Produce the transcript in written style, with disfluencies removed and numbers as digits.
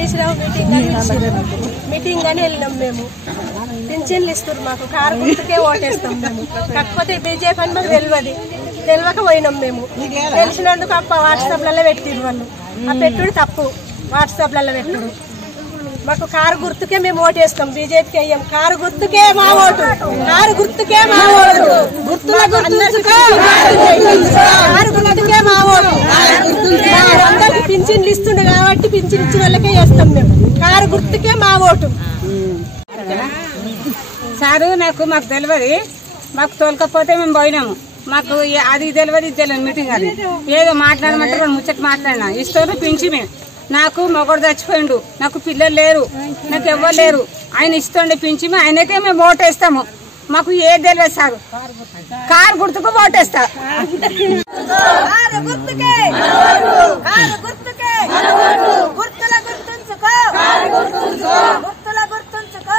Harish Rao meeting అని వెళ్ళినాం మేము. పింఛన్లు ఇస్తారు మాకు, కారు గుర్తుకే ఓటేస్తాం మేము. కాకపోతే బీజేపీ అని మాకు తెలియక పోయినాం మేము. తెలిసినందుకు వాట్సాప్లలో పెట్టిరు వాళ్ళు. ఆ పెట్టుడు తప్పు, వాట్సాప్లలో పెట్టుడు. మాకు కారు గుర్తుకే మేము ఓటేస్తాం, బీజేపీకి అయ్యాం. కారు గుర్తుకే మా ఓటు, కారు గుర్తుకే మా ఓటు, కారు గుర్తుకే మా ఓటు. అందరికి పింఛన్లు ఇస్తుండే కాబట్టి పింఛన్ ఇచ్చిన వాళ్ళకే వేస్తాం మేము. కారు గుర్తుకే మా ఓటు. సారు మాకు తెలియదు, మాకు తోలకపోతే మేము పోయినాము. మాకు అది తెలియదు మీటింగ్ అది ఏదో మాట్లాడమంటే కూడా ముచ్చట మాట్లాడినా ఇస్తారు పింఛమే. నాకు మొగడు చచ్చిపోయిండు, నాకు పిల్లలు లేరు, నాకు ఎవ్వరు లేరు. ఆయన ఇస్తుండే పింఛమే, ఆయనైతే మేము ఓటేస్తాము. మాకు ఏది తెలియదు సార్, కారు గుర్తుకు ఓటేస్తా. గుర్తుల గుర్తుంచుకో